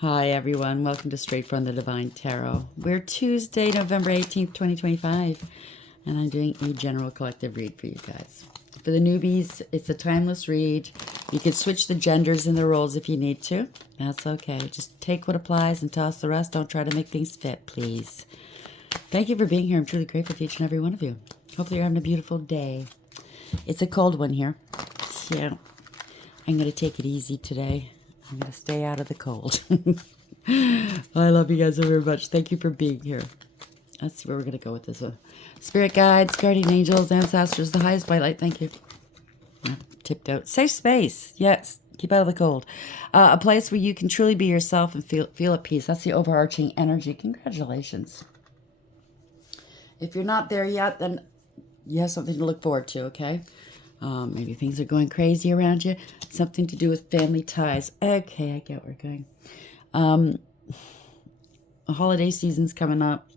Hi, everyone. Welcome to Straight from the Divine Tarot. We're Tuesday, November 18th, 2025, and I'm doing a general collective read for you guys. For the newbies, it's a timeless read. You can switch the genders and the roles if you need to. That's okay. Just take what applies and toss the rest. Don't try to make things fit, please. Thank you for being here. I'm truly grateful to each and every one of you. Hopefully you're having a beautiful day. It's a cold one here, so I'm going to take it easy today. I'm going to stay out of the cold. I love you guys so very much. Thank you for being here. Let's see where we're going to go with this one. Spirit guides, guardian angels, ancestors, the highest by light. Thank you. Tipped out. Safe space. Yes. Keep out of the cold. A place where you can truly be yourself and feel at peace. That's the overarching energy. Congratulations. If you're not there yet, then you have something to look forward to, okay? Maybe things are going crazy around you. Something to do with family ties. Okay, I get where we're going. The holiday season's coming up.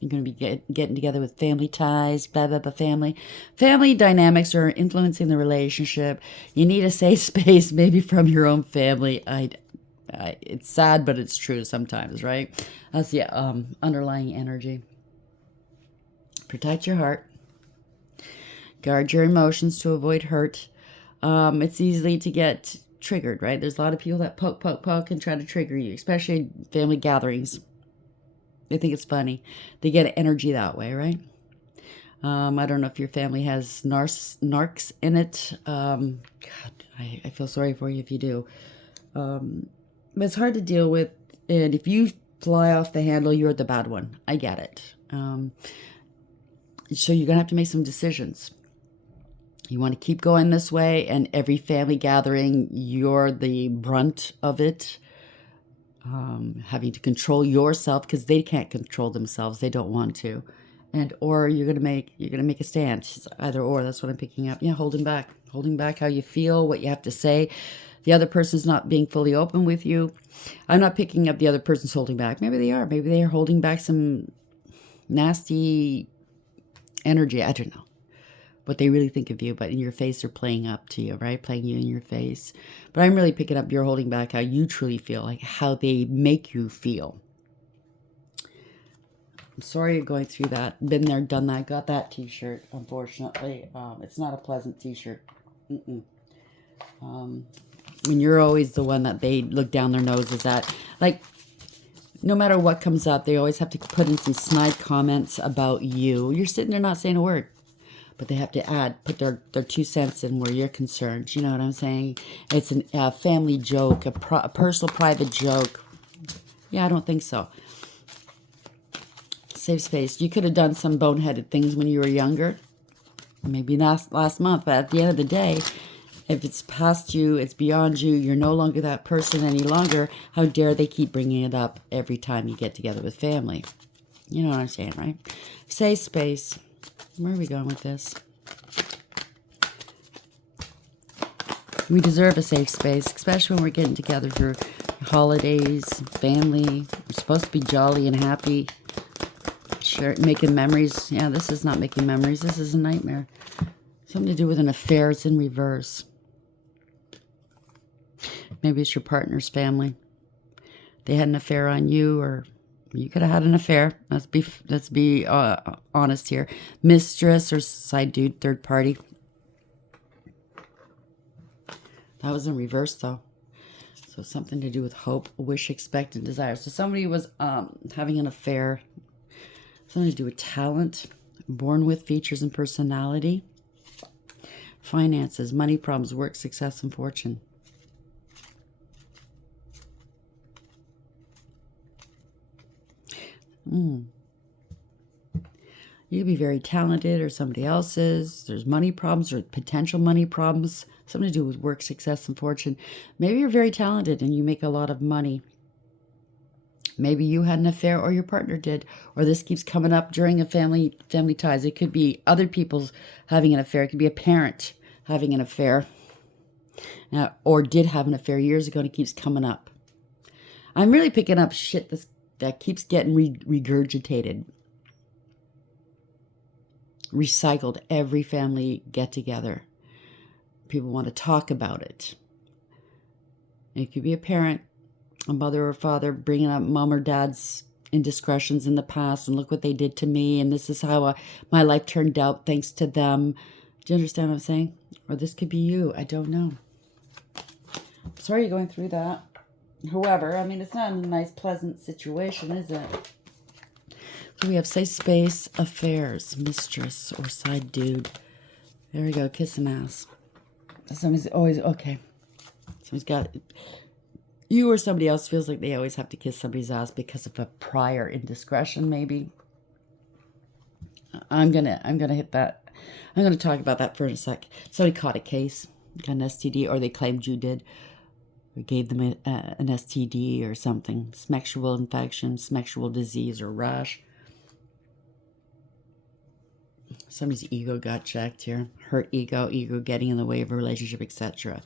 You're going to be getting together with family ties, blah, blah, blah, family. Family dynamics are influencing the relationship. You need a safe space, maybe from your own family. It's sad, but it's true sometimes, right? That's the underlying energy. Protect your heart. Guard your emotions to avoid hurt. It's easy to get triggered, right? There's a lot of people that poke and try to trigger you, especially in family gatherings. They think it's funny. They get energy that way, right? I don't know if your family has narcs in it. God, I feel sorry for you if you do. But it's hard to deal with. And if you fly off the handle, you're the bad one. I get it. So you're going to have to make some decisions. You want to keep going this way, and every family gathering, you're the brunt of it. Having to control yourself because they can't control themselves. They don't want to. And or you're gonna make a stand. It's either or. That's what I'm picking up. Yeah, holding back how you feel, what you have to say. The other person's not being fully open with you. I'm not picking up the other person's holding back. Maybe they are. Maybe they are holding back some nasty energy. I don't know what they really think of you, but in your face they're playing up to you, right? Playing you in your face. But I'm really picking up you're holding back how you truly feel, like how they make you feel. I'm sorry you're going through that. Been there, done that, got that t-shirt, unfortunately. It's not a pleasant t-shirt. When you're always the one that they look down their noses at. Like, no matter what comes up, they always have to put in some snide comments about you. You're sitting there not saying a word. But they have to put their 2 cents in where you're concerned. You know what I'm saying? It's a family joke, a personal, private joke. Yeah, I don't think so. Safe space. You could have done some boneheaded things when you were younger. Maybe last month. But at the end of the day, if it's past you, it's beyond you, you're no longer that person any longer, how dare they keep bringing it up every time you get together with family? You know what I'm saying, right? Safe space. Where are we going with this? We deserve a safe space, especially when we're getting together for holidays, family. We're supposed to be jolly and happy. Sure, making memories. Yeah, this is not making memories. This is a nightmare. Something to do with an affair. It's in reverse. Maybe it's your partner's family. They had an affair on you, or you could have had an affair. Let's be honest here. Mistress or side dude, third party. That was in reverse, though. So something to do with hope, wish, expect, and desire. So somebody was having an affair. Something to do with talent, born with features and personality. Finances, money problems, work, success, and fortune. You could be very talented, or somebody else's. There's money problems or potential money problems. Something to do with work, success, and fortune. Maybe you're very talented and you make a lot of money. Maybe you had an affair, or your partner did, or this keeps coming up during a family ties. It could be other people's having an affair. It could be a parent having an affair, or did have an affair years ago, and it keeps coming up. I'm really picking up shit that keeps getting regurgitated. Recycled every family get-together. People want to talk about it. It could be a parent. A mother or father bringing up mom or dad's indiscretions in the past, and look what they did to me, and this is how my life turned out thanks to them. Do you understand what I'm saying? Or this could be you. I don't know. Sorry you're going through that. Whoever. I mean, it's not a nice, pleasant situation, is it? So we have safe space, affairs, mistress, or side dude. There we go. Kissing ass. Somebody's always, okay. Somebody's got, you or somebody else feels like they always have to kiss somebody's ass because of a prior indiscretion, maybe. I'm gonna hit that. I'm gonna talk about that for a sec. Somebody caught a case, got an STD, or they claimed you did, or gave them an STD or something, sexual infection, sexual disease, or rash. Somebody's ego got checked here. Hurt ego getting in the way of a relationship, etc.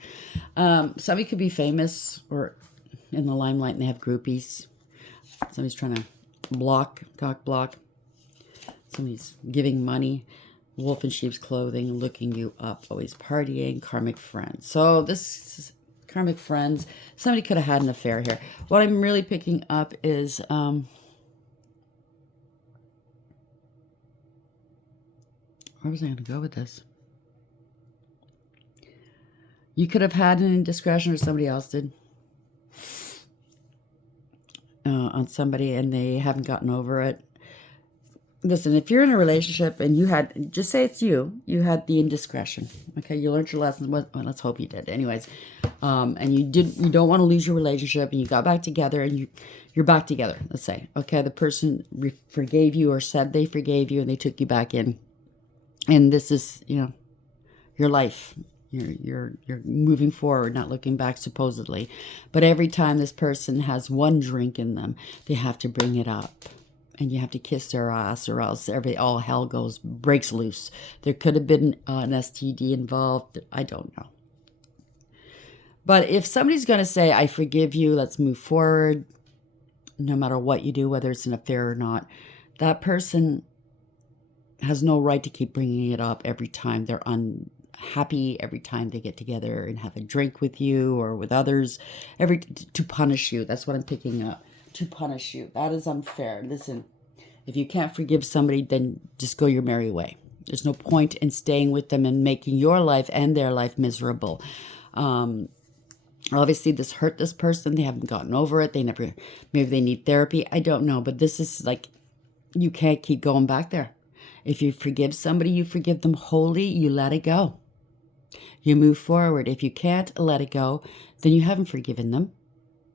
Somebody could be famous or in the limelight and they have groupies. Somebody's trying to cock block. Somebody's giving money. Wolf in sheep's clothing, looking you up, always partying, karmic friends. So this is karmic friends. Somebody could have had an affair here. What I'm really picking up is... where was I going to go with this? You could have had an indiscretion, or somebody else did, on somebody, and they haven't gotten over it. Listen, if you're in a relationship and you had, just say it's you had the indiscretion. Okay, you learned your lesson. Well, let's hope you did. Anyways, and you don't want to lose your relationship, and you got back together, and you're back together. Let's say, okay, the person forgave you or said they forgave you, and they took you back in. And this is, your life. You're moving forward, not looking back, supposedly. But every time this person has one drink in them, they have to bring it up. And you have to kiss their ass, or else all hell breaks loose. There could have been an STD involved. I don't know. But if somebody's going to say, I forgive you, let's move forward, no matter what you do, whether it's an affair or not, that person has no right to keep bringing it up every time they're unhappy, every time they get together and have a drink with you or with others, to punish you. That's what I'm picking up. To punish you. That is unfair. Listen, if you can't forgive somebody, then just go your merry way. There's no point in staying with them and making your life and their life miserable. Obviously, this hurt this person. They haven't gotten over it. Maybe they need therapy. I don't know. But this is like, you can't keep going back there. If you forgive somebody, you forgive them wholly, you let it go. You move forward. If you can't let it go, then you haven't forgiven them.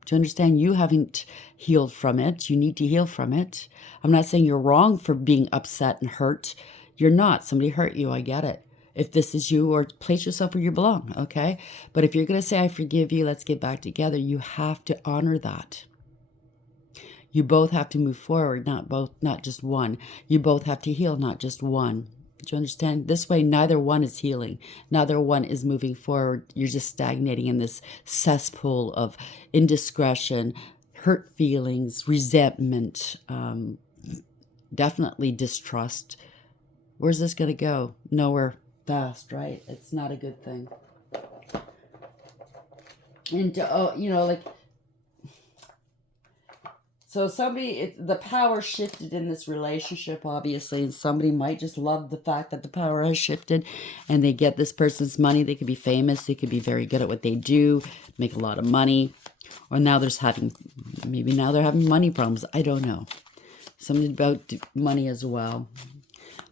Do you understand? You haven't healed from it. You need to heal from it. I'm not saying you're wrong for being upset and hurt. You're not. Somebody hurt you. I get it. If this is you, or place yourself where you belong, okay? But if you're going to say, I forgive you, let's get back together, you have to honor that. You both have to move forward, not just one. You both have to heal, not just one. Do you understand? This way, neither one is healing. Neither one is moving forward. You're just stagnating in this cesspool of indiscretion, hurt feelings, resentment, definitely distrust. Where's this going to go? Nowhere fast, right? It's not a good thing. And, so the power shifted in this relationship, obviously, and somebody might just love the fact that the power has shifted, and they get this person's money. They could be famous. They could be very good at what they do, make a lot of money, or now they're having money problems. I don't know. Something about money as well.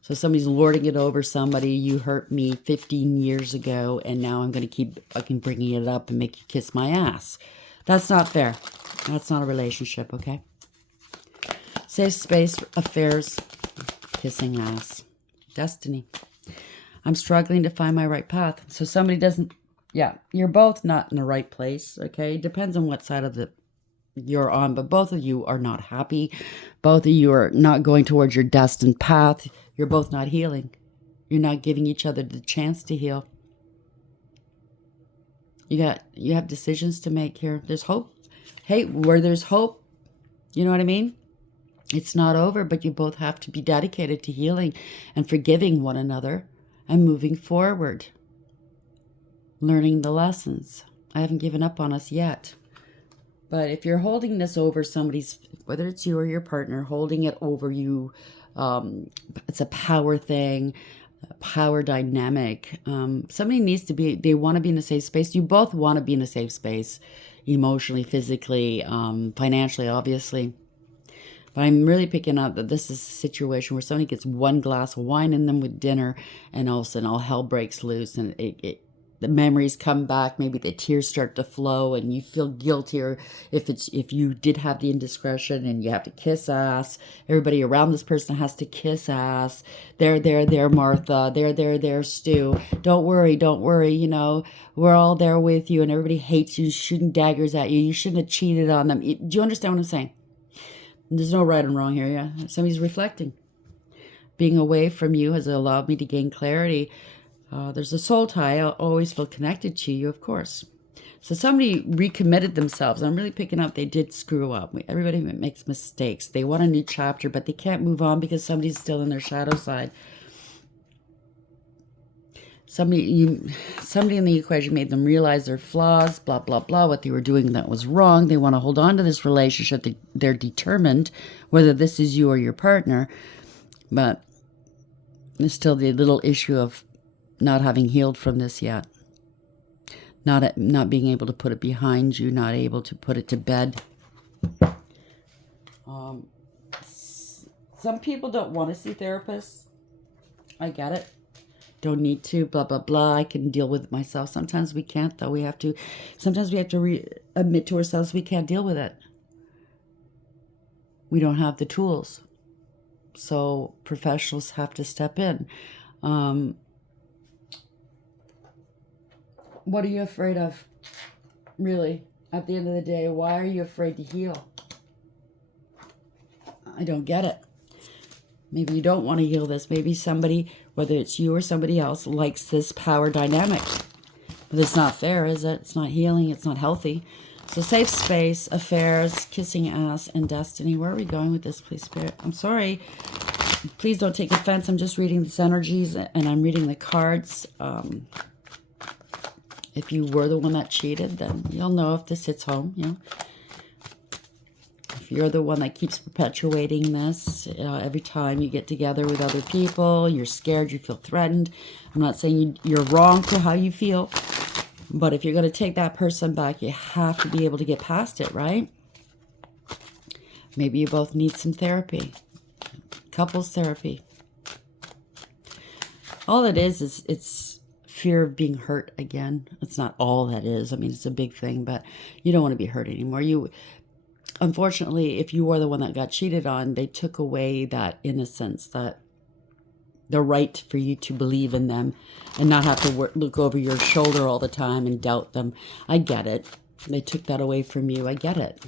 So somebody's lording it over somebody. You hurt me 15 years ago, and now I'm going to keep fucking bringing it up and make you kiss my ass. That's not fair. That's not a relationship, okay? Safe space, affairs, kissing ass, destiny. I'm struggling to find my right path. So somebody doesn't, you're both not in the right place, okay? Depends on what side of you're on, but both of you are not happy. Both of you are not going towards your destined path. You're both not healing. You're not giving each other the chance to heal. You have decisions to make here. There's hope. Hey, where there's hope, you know what I mean? It's not over, but you both have to be dedicated to healing and forgiving one another and moving forward. Learning the lessons. I haven't given up on us yet. But if you're holding this over somebody's, whether it's you or your partner, holding it over you, it's a power thing, a power dynamic. Somebody needs to be, they want to be in a safe space. You both want to be in a safe space, emotionally, physically, financially, obviously. But I'm really picking up that this is a situation where somebody gets one glass of wine in them with dinner, and all of a sudden all hell breaks loose, and the memories come back. Maybe the tears start to flow, and you feel guilty, or if you did have the indiscretion and you have to kiss ass. Everybody around this person has to kiss ass. There, Martha. There, Stu. Don't worry, don't worry. You know, we're all there with you, and everybody hates you, shooting daggers at you. You shouldn't have cheated on them. Do you understand what I'm saying? There's no right and wrong here, yeah. Somebody's reflecting. Being away from you has allowed me to gain clarity. There's a soul tie. I'll always feel connected to you, of course. So somebody recommitted themselves. I'm really picking up they did screw up. Everybody makes mistakes. They want a new chapter, but they can't move on because somebody's still in their shadow side. Somebody in the equation made them realize their flaws, blah, blah, blah, what they were doing that was wrong. They want to hold on to this relationship. They're determined, whether this is you or your partner. But there's still the little issue of not having healed from this yet. Not being able to put it behind you, not able to put it to bed. Some people don't want to see therapists. I get it. Don't need to, blah, blah, blah. I can deal with it myself. Sometimes we can't, though. Sometimes we have to admit to ourselves we can't deal with it. We don't have the tools. So professionals have to step in. What are you afraid of? Really, at the end of the day, why are you afraid to heal? I don't get it. Maybe you don't want to heal this. Maybe somebody, whether it's you or somebody else, likes this power dynamic. But it's not fair, is it? It's not healing. It's not healthy. So safe space, affairs, kissing ass, and destiny. Where are we going with this, please, Spirit? I'm sorry. Please don't take offense. I'm just reading these energies, and I'm reading the cards. If you were the one that cheated, then you'll know if this hits home, you know. If you're the one that keeps perpetuating this, every time you get together with other people, you're scared, you feel threatened. I'm not saying you're wrong for how you feel, but if you're going to take that person back, you have to be able to get past it, right? Maybe you both need some therapy, couples therapy. All it is it's fear of being hurt again. It's not all that is. I mean, it's a big thing, but you don't want to be hurt anymore. Unfortunately, if you were the one that got cheated on, they took away that innocence, that the right for you to believe in them and not have to look over your shoulder all the time and doubt them. I get it. They took that away from you. I get it.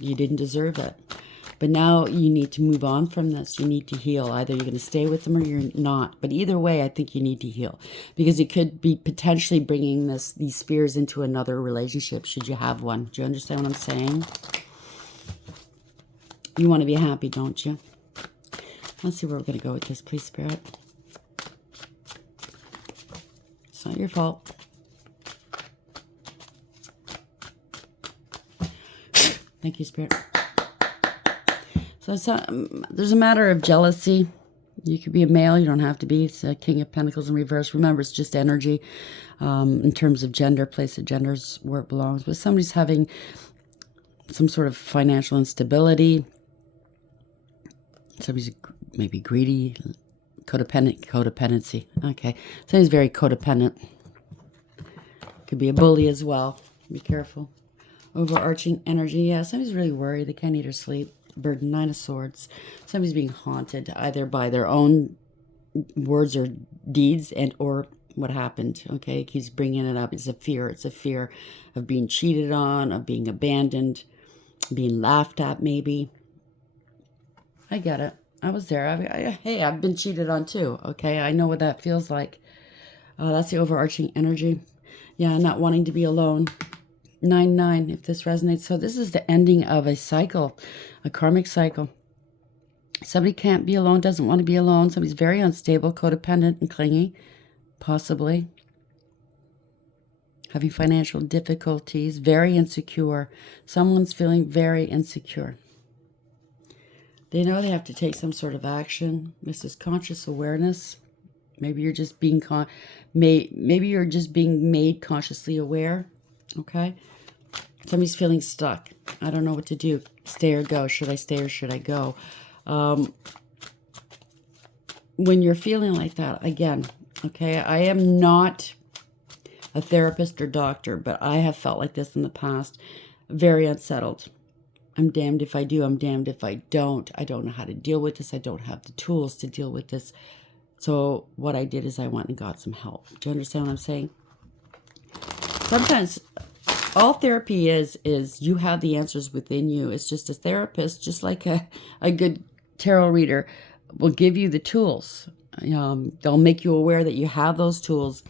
You didn't deserve it. But now you need to move on from this. You need to heal. Either you're going to stay with them or you're not. But either way, I think you need to heal. Because it could be potentially bringing these fears into another relationship should you have one. Do you understand what I'm saying? You want to be happy, don't you? Let's see where we're going to go with this, please, Spirit. It's not your fault. Thank you, Spirit. So there's a matter of jealousy. You could be a male. You don't have to be. It's a King of Pentacles in reverse. Remember, it's just energy in terms of gender, place of genders, where it belongs. But somebody's having some sort of financial instability. Somebody's maybe greedy, codependency. Okay. Somebody's very codependent. Could be a bully as well. Be careful. Overarching energy. Yeah, somebody's really worried. They can't eat or sleep. Burden, Nine of Swords. Somebody's being haunted either by their own words or deeds or what happened. Okay, it keeps bringing it up. It's a fear. It's a fear of being cheated on, of being abandoned, being laughed at maybe. I get it. I was there. Hey, I've been cheated on too. Okay, I know what that feels like. That's the overarching energy. Yeah, not wanting to be alone. 9-9, if this resonates. So this is the ending of a cycle, a karmic cycle. Somebody can't be alone, doesn't want to be alone. Somebody's very unstable, codependent, and clingy, possibly. having financial difficulties, very insecure. Someone's feeling very insecure. They know they have to take some sort of action. This is conscious awareness. Maybe you're just being maybe you're just being made consciously aware. Okay? Somebody's feeling stuck. I don't know what to do. Stay or go. Should I stay or should I go? When you're feeling like that, again, okay, I am not a therapist or doctor, but I have felt like this in the past. Very unsettled. I'm damned if I do. I'm damned if I don't. I don't know how to deal with this. I don't have the tools to deal with this. So what I did is I went and got some help. Do you understand what I'm saying? Sometimes all therapy is you have the answers within you. It's just a therapist, just like a good tarot reader, will give you the tools. They'll make you aware that you have those tools.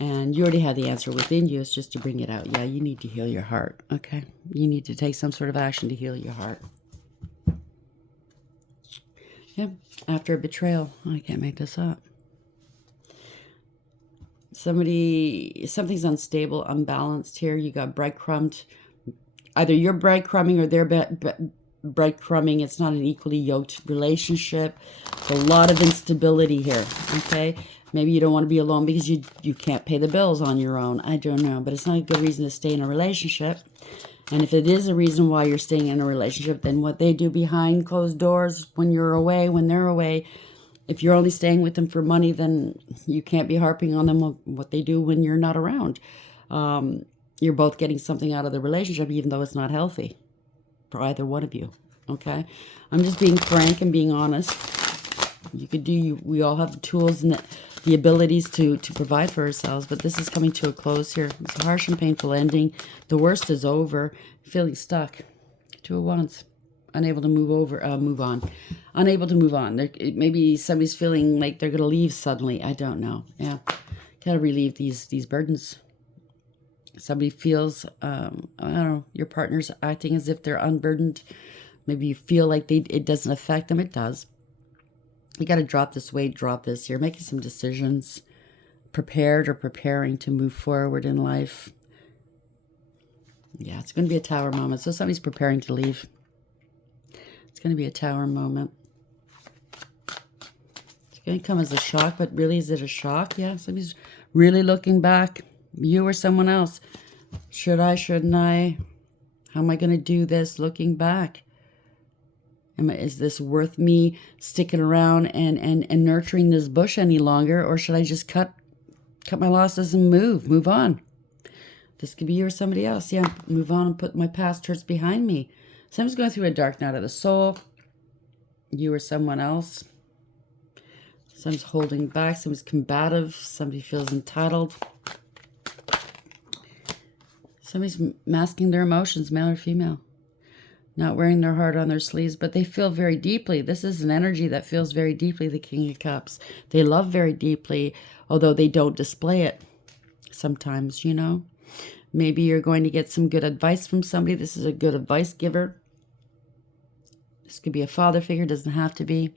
And you already have the answer within you. It's just to bring it out. Yeah, you need to heal your heart, okay? You need to take some sort of action to heal your heart. Yeah, after a betrayal. I can't make this up. Something's unstable, unbalanced here. You got breadcrumbed. Either you're breadcrumbing or they're breadcrumbing. It's not an equally yoked relationship. There's a lot of instability here, okay? Maybe you don't want to be alone because you can't pay the bills on your own. I don't know. But it's not a good reason to stay in a relationship. And if it is a reason why you're staying in a relationship, then what they do behind closed doors when you're away, when they're away, if you're only staying with them for money, then you can't be harping on them what they do when you're not around. You're both getting something out of the relationship, even though it's not healthy for either one of you. Okay? I'm just being frank and being honest. We all have the tools and the abilities to provide for ourselves, but this is coming to a close here. It's a harsh and painful ending. The worst is over. Feeling stuck. 2 of Wands. Unable to move on. Unable to move on. Maybe somebody's feeling like they're going to leave suddenly. I don't know. Yeah. Got to relieve these burdens. Somebody feels, I don't know, your partner's acting as if they're unburdened. Maybe you feel like it doesn't affect them. It does. You got to drop this weight, drop this. You're making some decisions, prepared or preparing to move forward in life. Yeah, it's going to be a tower moment. So somebody's preparing to leave. It's going to be a tower moment. It's going to come as a shock, but really, is it a shock? Yeah, somebody's really looking back. You or someone else. Should I, shouldn't I? How am I going to do this looking back? Is this worth me sticking around and nurturing this bush any longer? Or should I just cut my losses and move on? This could be you or somebody else. Yeah, move on and put my past hurts behind me. Someone's going through a dark night of the soul. You or someone else. Someone's holding back. Someone's combative. Somebody feels entitled. Somebody's masking their emotions, male or female. Not wearing their heart on their sleeves, but they feel very deeply. This is an energy that feels very deeply, the King of Cups. They love very deeply, although they don't display it sometimes, you know. Maybe you're going to get some good advice from somebody. This is a good advice giver. This could be a father figure, doesn't have to be.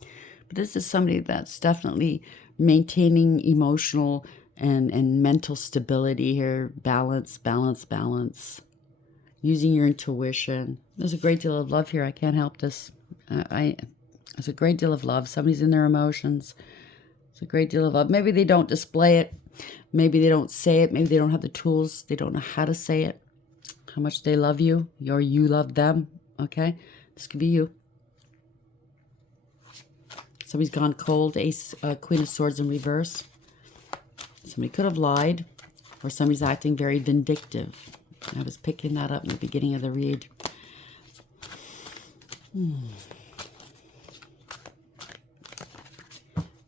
But this is somebody that's definitely maintaining emotional and mental stability here. Balance. Using your intuition. There's a great deal of love here. I can't help this. There's a great deal of love. Somebody's in their emotions. It's a great deal of love. Maybe they don't display it. Maybe they don't say it. Maybe they don't have the tools. They don't know how to say it. How much they love you, or you love them. Okay? This could be you. Somebody's gone cold. Queen of Swords in reverse. Somebody could have lied, or somebody's acting very vindictive. I was picking that up in the beginning of the read.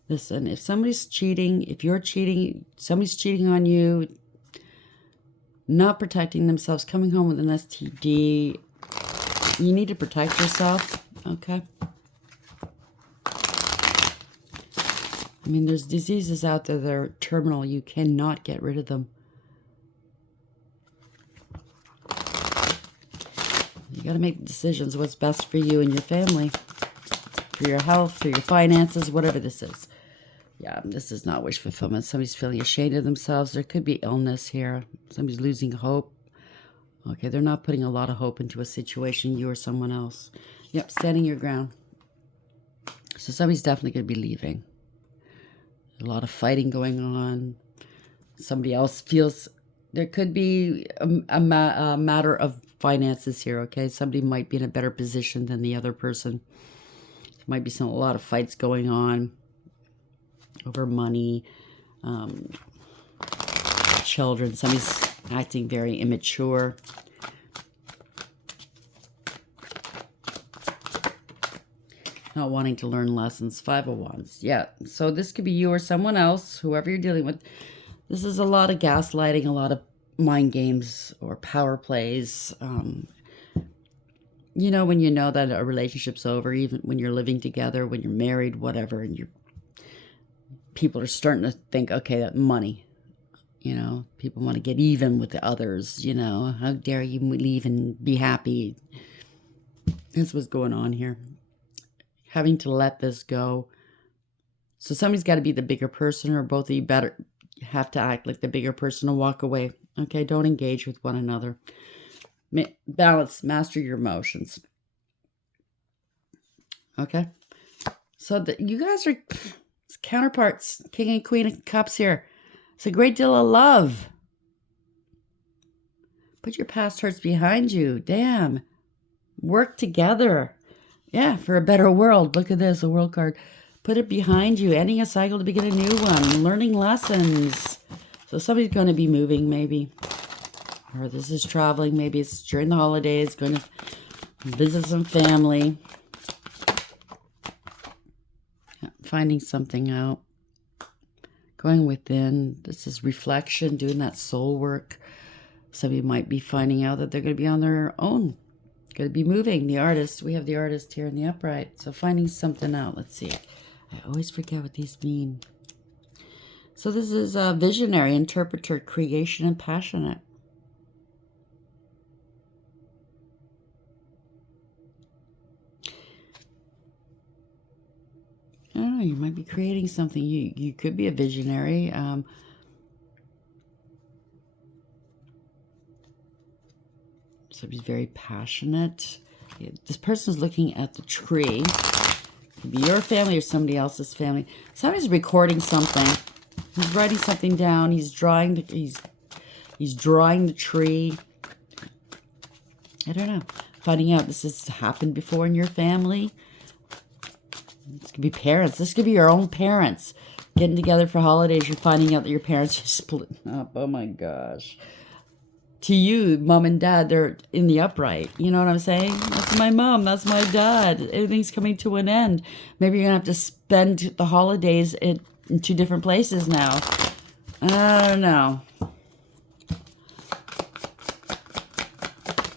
Listen, if somebody's cheating, if you're cheating, somebody's cheating on you, not protecting themselves, coming home with an STD, you need to protect yourself, okay? I mean, there's diseases out there that are terminal. You cannot get rid of them. You got to make decisions what's best for you and your family, for your health, for your finances, whatever this is. Yeah, this is not wish fulfillment. Somebody's feeling ashamed of themselves. There could be illness here. Somebody's losing hope. Okay, they're not putting a lot of hope into a situation, you or someone else. Yep, standing your ground. So somebody's definitely going to be leaving. A lot of fighting going on. Somebody else feels... There could be a matter of finances here, okay? Somebody might be in a better position than the other person. There might be a lot of fights going on over money, children. Somebody's acting very immature. Not wanting to learn lessons. 5 of Wands. Yeah, so this could be you or someone else, whoever you're dealing with. This is a lot of gaslighting, a lot of mind games or power plays. You know, when you know that a relationship's over, even when you're living together, when you're married, whatever, and people are starting to think, okay, that money, you know, people want to get even with the others, you know, how dare you leave and be happy. That's what's going on here. Having to let this go. So somebody's got to be the bigger person, or both of you better have to act like the bigger person and walk away. Okay, don't engage with one another. Balance, master your emotions. Okay, so you guys are counterparts, King and Queen of Cups here. It's a great deal of love. Put your past hurts behind you. Damn. Work together. Yeah, for a better world. Look at this, a world card. Put it behind you. Ending a cycle to begin a new one. Learning lessons. So somebody's going to be moving, maybe. Or this is traveling. Maybe it's during the holidays. Going to visit some family. Yeah, finding something out. Going within. This is reflection. Doing that soul work. Somebody might be finding out that they're going to be on their own. Going to be moving. The artist. We have the artist here in the upright. So finding something out. Let's see. I always forget what these mean. So this is a visionary, interpreter, creation, and passionate. I don't know. You might be creating something. You could be a visionary. Somebody's very passionate. This person's looking at the tree. It could be your family or somebody else's family. Somebody's recording something. He's writing something down. He's drawing he's drawing the tree. I don't know. Finding out this has happened before in your family. This could be parents. This could be your own parents getting together for holidays. You're finding out that your parents are splitting up. Oh my gosh. To you, mom and dad, they're in the upright. You know what I'm saying? That's my mom. That's my dad. Everything's coming to an end. Maybe you're going to have to spend the holidays in 2 different places now. I don't know.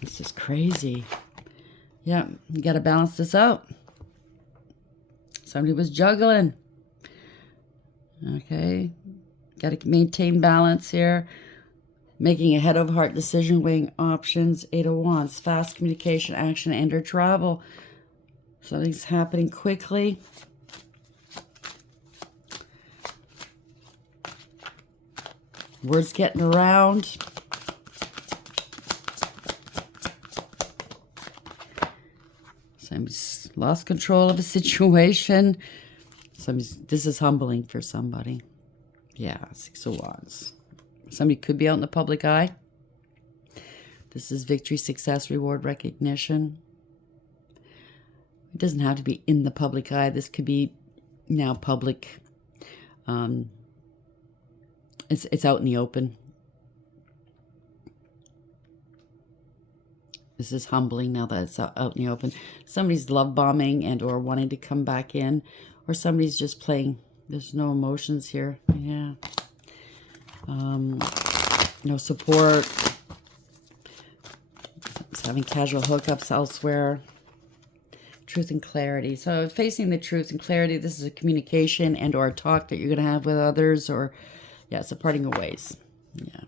This is crazy. Yeah, you got to balance this out. Somebody was juggling. Okay. Got to maintain balance here. Making a head of heart decision, weighing options. 8 of Wands. Fast communication, action, and or travel. Something's happening quickly. Words getting around. Somebody's lost control of a situation. This is humbling for somebody. Yeah, 6 of Wands. Somebody could be out in the public eye. This is victory, success, reward, recognition. It doesn't have to be in the public eye. This could be now public. It's out in the open. This is humbling now that it's out in the open. Somebody's love bombing and or wanting to come back in. Or somebody's just playing. There's no emotions here. Yeah. No support. It's having casual hookups elsewhere. Truth and clarity. So facing the truth and clarity, this is a communication and or a talk that you're going to have with others, or yeah, it's a parting of ways. Yeah.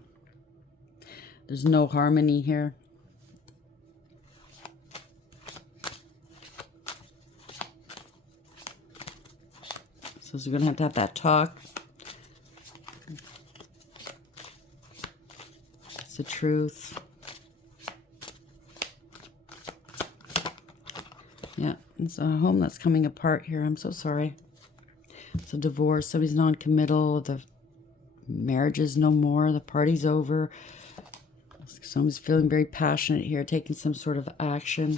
There's no harmony here. So So we're going to have that talk. It's the truth. Yeah, it's a home that's coming apart here. I'm so sorry. It's a divorce. Somebody's non-committal. The marriage is no more. The party's over. Someone's feeling very passionate here, taking some sort of action.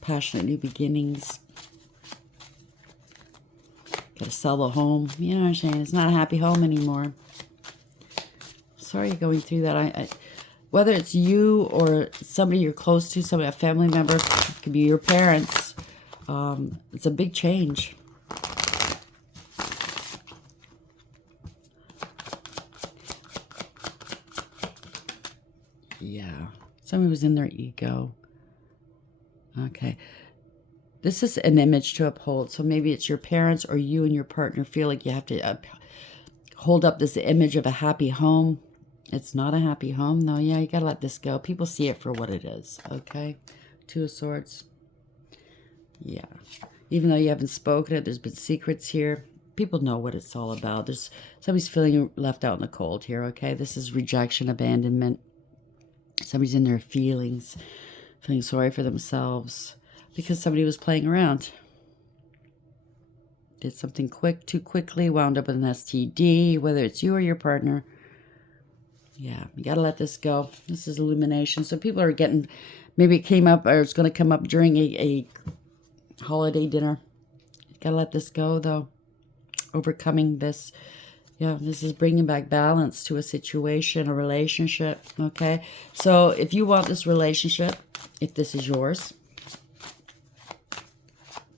Passionate new beginnings. Got to sell the home. You know what I'm saying? It's not a happy home anymore. Sorry you're going through that. Whether it's you or somebody you're close to, somebody, a family member, it could be your parents. It's a big change. Yeah. Somebody was in their ego. Okay. This is an image to uphold. So maybe it's your parents or you and your partner feel like you have to hold up this image of a happy home. It's not a happy home. No, yeah, you got to let this go. People see it for what it is. Okay. Two of Swords. Yeah. Even though you haven't spoken it, there's been secrets here. People know what it's all about. There's somebody's feeling left out in the cold here. Okay. This is rejection, abandonment. Somebody's in their feelings, feeling sorry for themselves because somebody was playing around. Did something quick, too quickly, wound up with an STD, whether it's you or your partner. Yeah, you got to let this go. This is illumination. So people are getting, maybe it came up or it's going to come up during a holiday dinner. You got to let this go, though. Overcoming this. Yeah, this is bringing back balance to a situation, a relationship, okay? So if you want this relationship, if this is yours,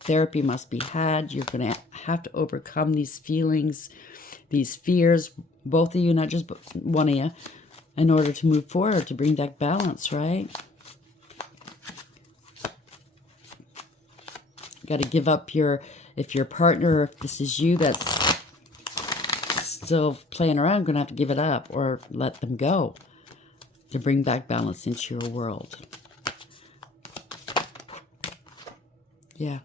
therapy must be had. You're going to have to overcome these feelings, these fears, both of you, not just one of you, in order to move forward, to bring back balance, right? You got to give up if your partner, if this is you that's still playing around, going to have to give it up or let them go to bring back balance into your world. Yeah.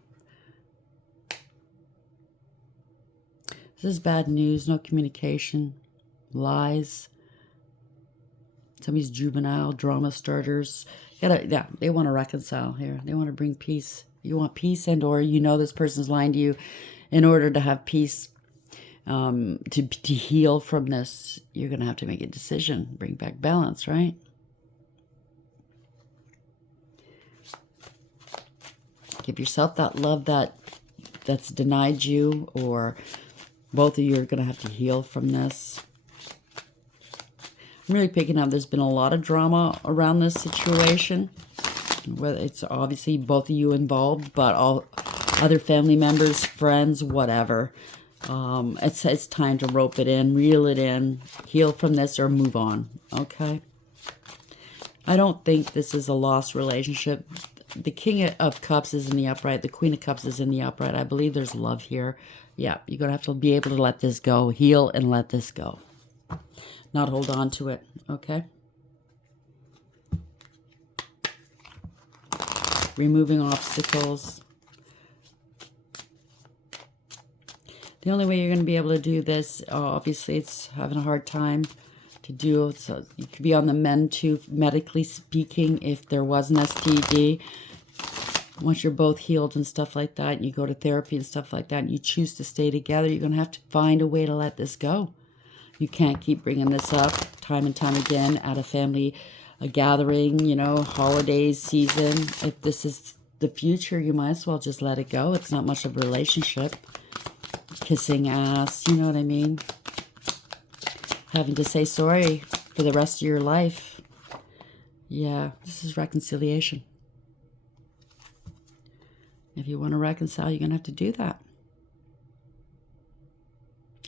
This is bad news. No communication. Lies. Somebody's juvenile. Drama starters. Yeah, they want to reconcile here. They want to bring peace. You want peace, and or you know this person's lying to you. In order to have peace, to heal from this, you're going to have to make a decision. Bring back balance, right? Give yourself that love that's denied you, or both of you are going to have to heal from this. I'm really picking up there's been a lot of drama around this situation. Whether it's obviously both of you involved, but all other family members, friends, whatever. It's time to rope it in, reel it in, heal from this, or move on, okay? I don't think this is a lost relationship. The King of Cups is in the upright. The Queen of Cups is in the upright. I believe there's love here. Yeah, you're going to have to be able to let this go, heal and let this go. Not hold on to it, okay? Removing obstacles. The only way you're going to be able to do this, obviously it's having a hard time to do. So you could be on the mend too, medically speaking, if there was an STD. Once you're both healed and stuff like that, and you go to therapy and stuff like that, and you choose to stay together, you're going to have to find a way to let this go. You can't keep bringing this up time and time again at a family gathering, you know, holidays, season. If this is the future, you might as well just let it go. It's not much of a relationship. Kissing ass, you know what I mean? Having to say sorry for the rest of your life. Yeah, this is reconciliation. If you want to reconcile, you're going to have to do that.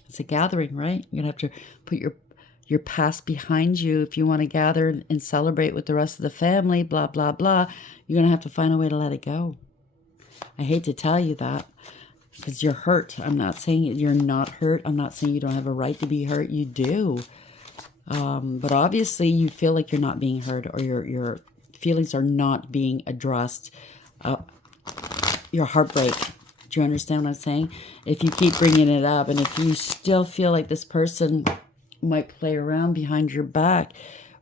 It's a gathering, right? You're going to have to put your past behind you. If you want to gather and celebrate with the rest of the family, blah, blah, blah, you're going to have to find a way to let it go. I hate to tell you that because you're hurt. I'm not saying you're not hurt. I'm not saying you don't have a right to be hurt. You do. But obviously you feel like you're not being heard, or your feelings are not being addressed. your heartbreak. Do you understand what I'm saying? If you keep bringing it up, and if you still feel like this person might play around behind your back,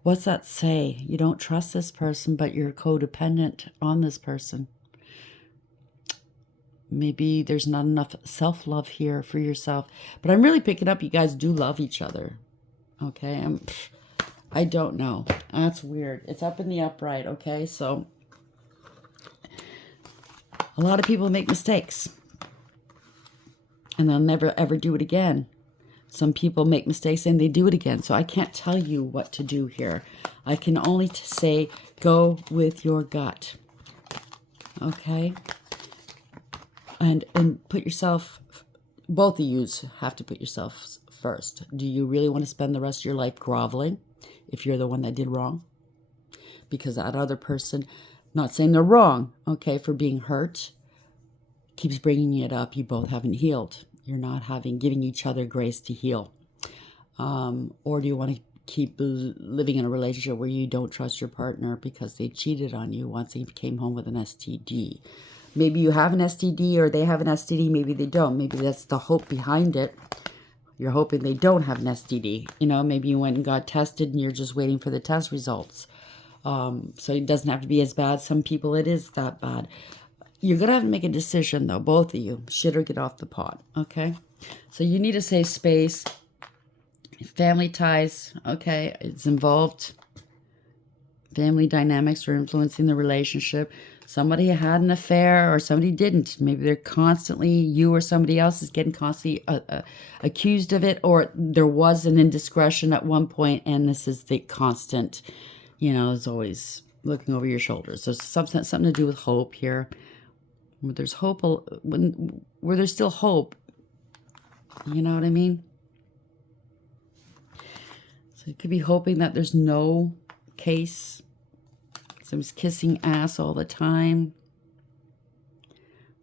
what's that say? You don't trust this person, but you're codependent on this person. Maybe there's not enough self-love here for yourself. But I'm really picking up you guys do love each other. Okay? I don't know. That's weird. It's up in the upright, okay? So a lot of people make mistakes. And they'll never ever do it again. Some people make mistakes and they do it again. So I can't tell you what to do here. I can only say go with your gut. Okay? And put yourself, both of you have to put yourself first. Do you really want to spend the rest of your life groveling if you're the one that did wrong? Because that other person, not saying they're wrong, okay, for being hurt, keeps bringing it up. You both haven't healed. You're not giving each other grace to heal. Or do you want to keep living in a relationship where you don't trust your partner because they cheated on you once they came home with an STD? Maybe you have an STD or they have an STD. Maybe they don't. Maybe that's the hope behind it. You're hoping they don't have an STD. You know, maybe you went and got tested and you're just waiting for the test results. So it doesn't have to be as bad. Some people it is that bad. You're going to have to make a decision, though, both of you. Shit or get off the pot, okay? So you need a safe space. Family ties, okay? It's involved. Family dynamics are influencing the relationship. Somebody had an affair or somebody didn't. Maybe they're constantly, you or somebody else is getting constantly accused of it, or there was an indiscretion at one point, and this is the constant, you know, is always looking over your shoulders. So something to do with hope here. Where there's hope, where there's still hope. You know what I mean? So it could be hoping that there's no case. Someone's kissing ass all the time.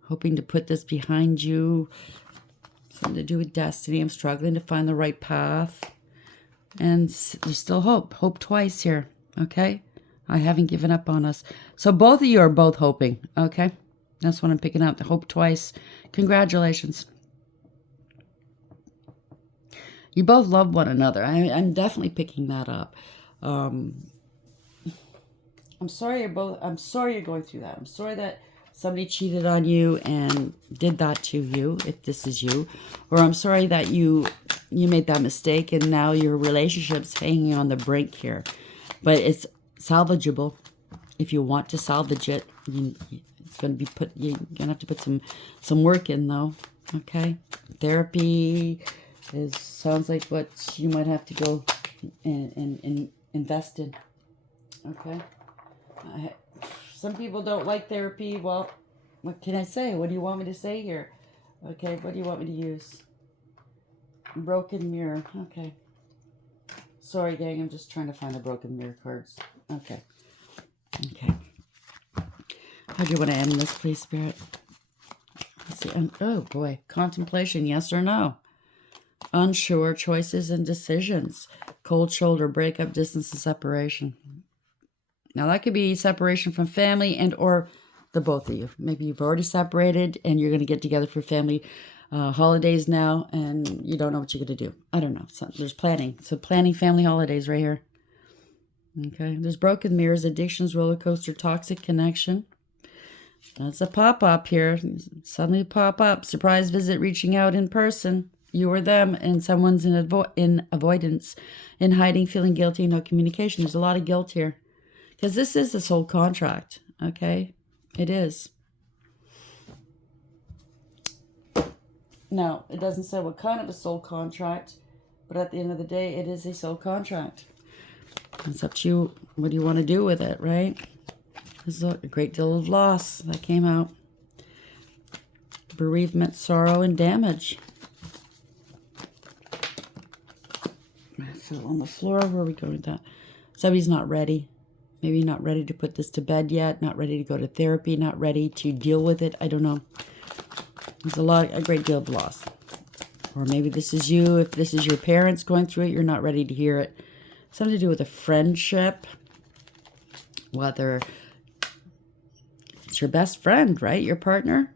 Hoping to put this behind you. Something to do with destiny. I'm struggling to find the right path. And there's still hope. Hope twice here. Okay? I haven't given up on us. So both of you are both hoping. Okay? That's what I'm picking up. The hope twice. Congratulations. You both love one another. I'm definitely picking that up. I'm sorry you're going through that. I'm sorry that somebody cheated on you and did that to you, if this is you. Or I'm sorry that you made that mistake and now your relationship's hanging on the brink here. But it's salvageable. If you want to salvage it, it's going to be you're going to have to put some work in, though. Okay? Therapy sounds like what you might have to go and invest in. Okay? Some people don't like therapy. Well, what can I say? What do you want me to say here? Okay, what do you want me to use? Broken mirror. Okay. Sorry, gang. I'm just trying to find the broken mirror cards. Okay. Okay. How do you want to end this, please, Spirit? Let's see. Oh, boy. Contemplation, yes or no? Unsure choices and decisions. Cold shoulder, breakup, distance, and separation. Now, that could be separation from family and or the both of you. Maybe you've already separated and you're going to get together for family holidays now, and you don't know what you're going to do. I don't know. So there's planning. So planning family holidays right here. Okay. There's broken mirrors, addictions, roller coaster, toxic connection. That's a pop-up here. Suddenly pop up. Surprise visit, reaching out in person. You or them, and someone's in avoidance, in hiding, feeling guilty, no communication. There's a lot of guilt here. Because this is a soul contract. Okay? It is. Now, it doesn't say what kind of a soul contract, but at the end of the day, it is a soul contract. It's up to you. What do you want to do with it, right? There's a great deal of loss that came out. Bereavement, sorrow, and damage. I fell on the floor. Where are we going with that? Somebody's not ready. Maybe not ready to put this to bed yet. Not ready to go to therapy. Not ready to deal with it. I don't know. There's a great deal of loss. Or maybe this is you. If this is your parents going through it, you're not ready to hear it. Something to do with a friendship. Whether it's your best friend, right? Your partner.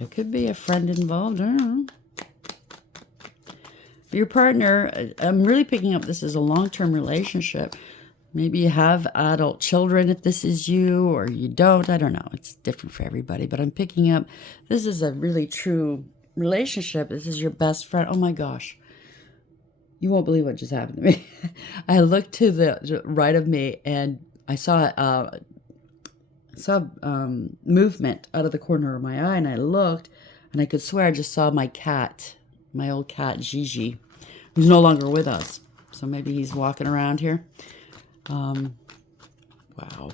There could be a friend involved. I don't know. Your partner, I'm really picking up this as a long-term relationship. Maybe you have adult children if this is you, or you don't. I don't know. It's different for everybody. But I'm picking up this is a really true relationship. This is your best friend. Oh my gosh. You won't believe what just happened to me. I looked to the right of me and I saw movement out of the corner of my eye, and I looked and I could swear I just saw my cat, my old cat Gigi, who's no longer with us. So maybe he's walking around here. Wow.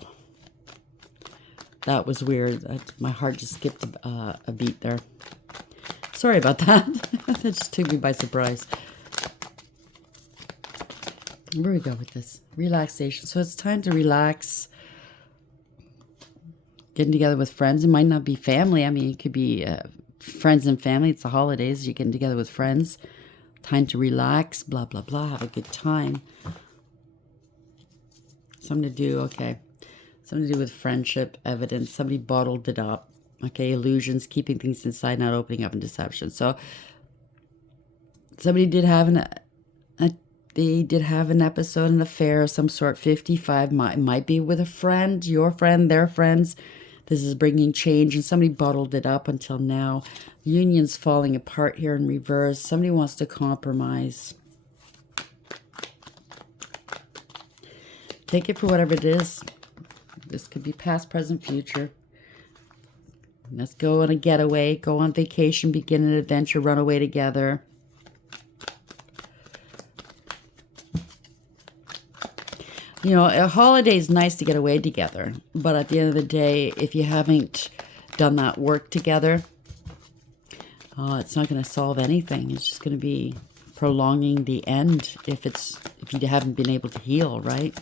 That was weird. My heart just skipped a beat there. Sorry about that. That just took me by surprise. Where we go with this? Relaxation. So it's time to relax. Getting together with friends. It might not be family. I mean, it could be friends and family. It's the holidays. You're getting together with friends. Time to relax. Blah, blah, blah. Have a good time. Something to do. Okay. Something to do with friendship, evidence. Somebody bottled it up. Okay. Illusions. Keeping things inside, not opening up, and deception. So somebody did have they did have an episode, an affair of some sort. 55 might be with a friend, your friend, their friends. This is bringing change, and somebody bottled it up until now. The union's falling apart here in reverse. Somebody wants to compromise. Take it for whatever it is. This could be past, present, future. Let's go on a getaway, go on vacation, begin an adventure, run away together. You know, a holiday is nice to get away together, but at the end of the day, if you haven't done that work together, it's not going to solve anything. It's just going to be prolonging the end if you haven't been able to heal, right?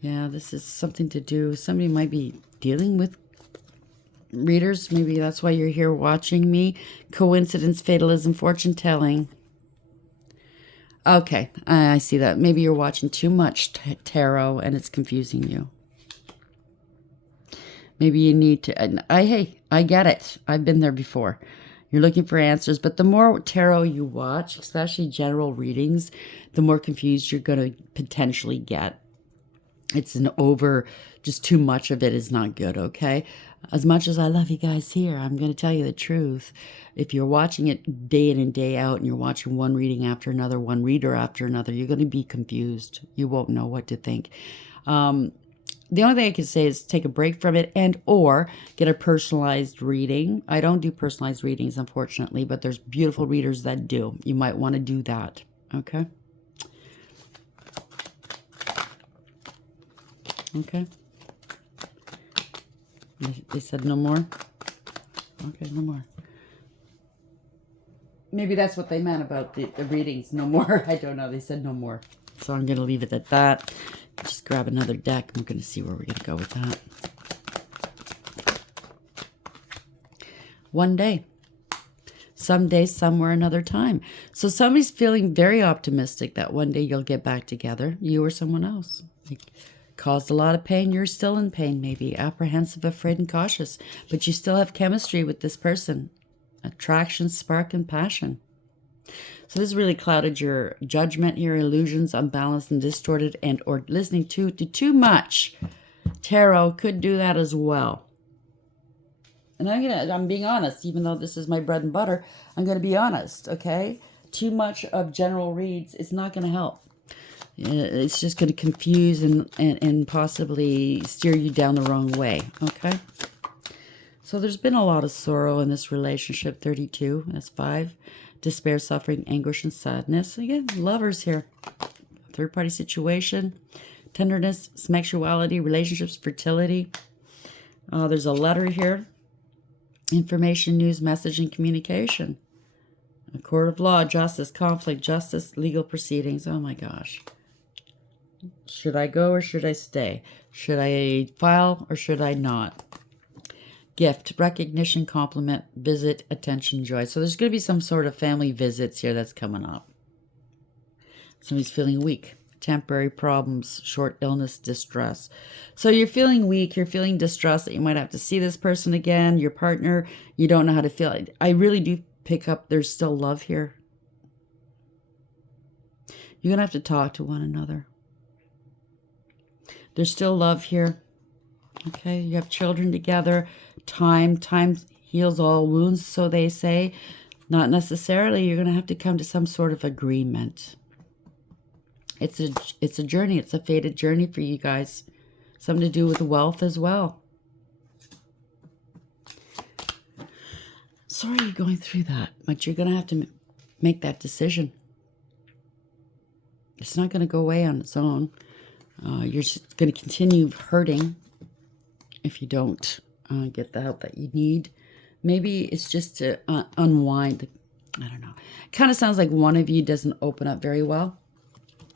Yeah, this is something to do. Somebody might be dealing with readers. Maybe that's why you're here watching me. Coincidence, fatalism, fortune telling. Okay, I see that. Maybe you're watching too much tarot and it's confusing you. Maybe you need to... I get it. I've been there before. You're looking for answers, but the more tarot you watch, especially general readings, the more confused you're going to potentially get. It's just too much of it is not good, okay? As much as I love you guys here, I'm going to tell you the truth. If you're watching it day in and day out and you're watching one reading after another, one reader after another, you're going to be confused. You won't know what to think. The only thing I can say is take a break from it and or get a personalized reading. I don't do personalized readings, unfortunately, but there's beautiful readers that do. You might want to do that, okay? Okay. They said no more? Okay, no more. Maybe that's what they meant about the readings. No more. I don't know. They said no more. So I'm going to leave it at that. Just grab another deck. I'm going to see where we're going to go with that. One day. Someday, somewhere, another time. So somebody's feeling very optimistic that one day you'll get back together. You or someone else. Caused a lot of pain. You're still in pain, maybe. Apprehensive, afraid, and cautious. But you still have chemistry with this person. Attraction, spark, and passion. So this really clouded your judgment here. Illusions, unbalanced and distorted, and or listening to too much. Tarot could do that as well. And I'm being honest, even though this is my bread and butter, I'm going to be honest, okay? Too much of general reads is not going to help. It's just going to confuse and possibly steer you down the wrong way, okay? So there's been a lot of sorrow in this relationship. 32, that's 5. Despair, suffering, anguish, and sadness. Again, lovers here. Third-party situation. Tenderness, sexuality, relationships, fertility. There's a letter here. Information, news, message, and communication. A court of law, justice, conflict, justice, legal proceedings. Oh my gosh. Should I go or should I stay? Should I file or should I not? Gift, recognition, compliment, visit, attention, joy. So there's going to be some sort of family visits here that's coming up. Somebody's feeling weak. temporary problems, short illness, distress. So you're feeling weak, you're feeling distressed that you might have to see this person again, your partner, you don't know how to feel. I really do pick up there's still love here. You're going to have to talk to one another. There's still love here. Okay, you have children together. Time heals all wounds, so they say. Not necessarily. You're going to have to come to some sort of agreement. It's a journey. It's a fated journey for you guys. Something to do with wealth as well. Sorry you're going through that, but you're going to have to make that decision. It's not going to go away on its own. You're just going to continue hurting if you don't get the help that you need. Maybe it's just to unwind. I don't know. Kind of sounds like one of you doesn't open up very well.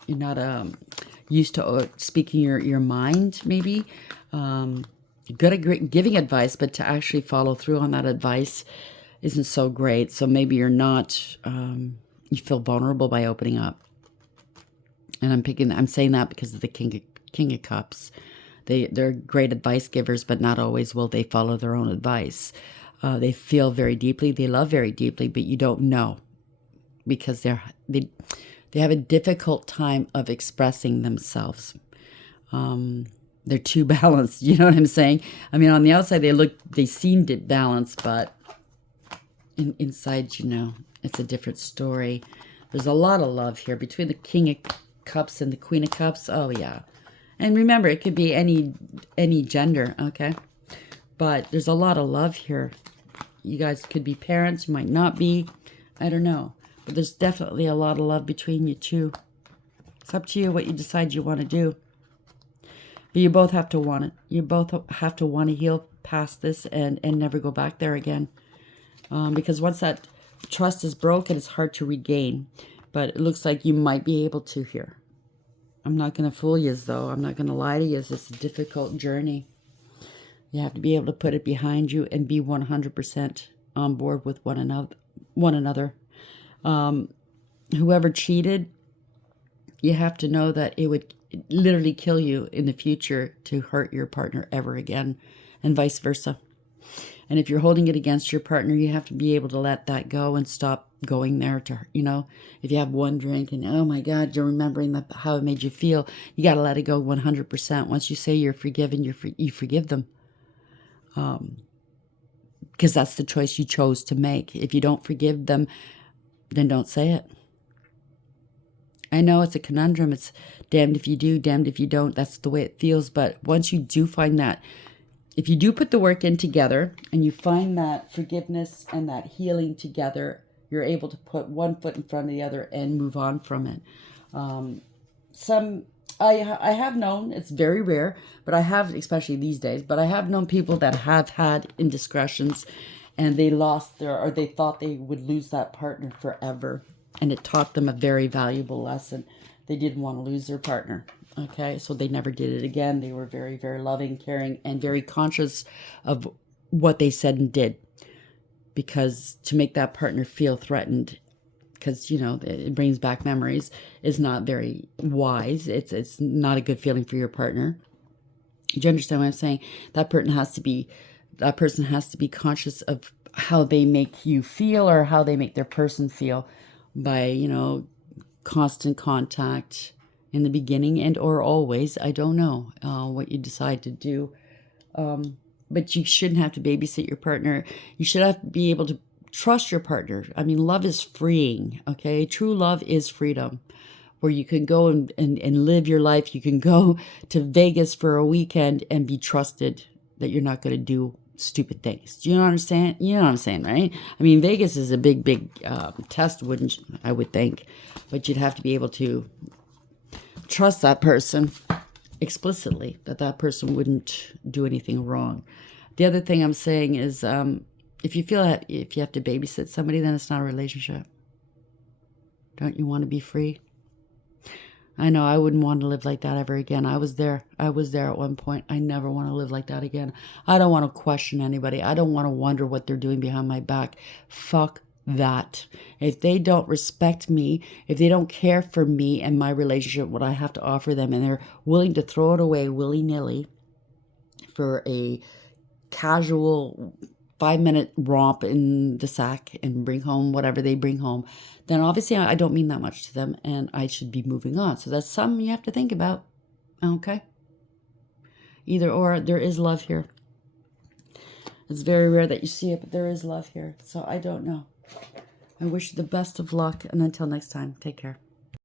You're not used to speaking your mind, maybe. Good at giving advice, but to actually follow through on that advice isn't so great. So maybe you're not, you feel vulnerable by opening up. And I'm saying that because of the King of Cups. They're great advice givers, but not always will they follow their own advice. They feel very deeply, they love very deeply, but you don't know because they have a difficult time of expressing themselves. They're too balanced. You know what I'm saying? I mean, on the outside they seem balanced, but inside, it's a different story. There's a lot of love here between the King of Cups and the Queen of Cups. Oh yeah. And remember, it could be any gender, okay? But there's a lot of love here. You guys could be parents, you might not be. I don't know. But there's definitely a lot of love between you two. It's up to you what you decide you want to do. But you both have to want it. You both have to want to heal past this and never go back there again. Because once that trust is broken, it's hard to regain. But it looks like you might be able to here. I'm not going to fool you, though. I'm not going to lie to you. It's a difficult journey. You have to be able to put it behind you and be 100% on board with one another. Whoever cheated, you have to know that it would literally kill you in the future to hurt your partner ever again, and vice versa. And if you're holding it against your partner, you have to be able to let that go and stop going there to, if you have one drink and, oh my God, you're remembering how it made you feel, you got to let it go 100%. Once you say you're forgiven, you forgive them. Because that's the choice you chose to make. If you don't forgive them, then don't say it. I know it's a conundrum. It's damned if you do, damned if you don't. That's the way it feels. But once you do find that, if you do put the work in together and you find that forgiveness and that healing together, you're able to put one foot in front of the other and move on from it. I have known, it's very rare, but I have, especially these days, but I have known people that have had indiscretions and they they thought they would lose that partner forever. And it taught them a very valuable lesson. They didn't want to lose their partner. Okay, so they never did it again. They were very, very loving, caring, and very conscious of what they said and did. Because to make that partner feel threatened, because, it brings back memories, is not very wise. It's not a good feeling for your partner. Do you understand what I'm saying? That person has to be conscious of how they make you feel or how they make their person feel by, constant contact in the beginning and or always. I don't know what you decide to do. But you shouldn't have to babysit your partner. You should have to be able to trust your partner. I mean, love is freeing, okay? True love is freedom, where you can go and live your life. You can go to Vegas for a weekend and be trusted that you're not going to do stupid things. Do you understand? You know what I'm saying, right? I mean, Vegas is a big test, I would think. But you'd have to be able to trust that person explicitly, that person wouldn't do anything wrong. The other thing I'm saying is, if you feel that if you have to babysit somebody, then it's not a relationship. Don't you want to be free? I know I wouldn't want to live like that ever again. I was there at one point. I never want to live like that again. I don't want to question anybody. I don't want to wonder what they're doing behind my back. Fuck that. If they don't respect me, if they don't care for me and my relationship, what I have to offer them, and they're willing to throw it away willy-nilly for a casual 5-minute romp in the sack and bring home whatever they bring home, then obviously I don't mean that much to them and I should be moving on. So that's something you have to think about. Okay? Either or, there is love here. It's very rare that you see it, but there is love here. So I don't know. I wish you the best of luck, and until next time, take care.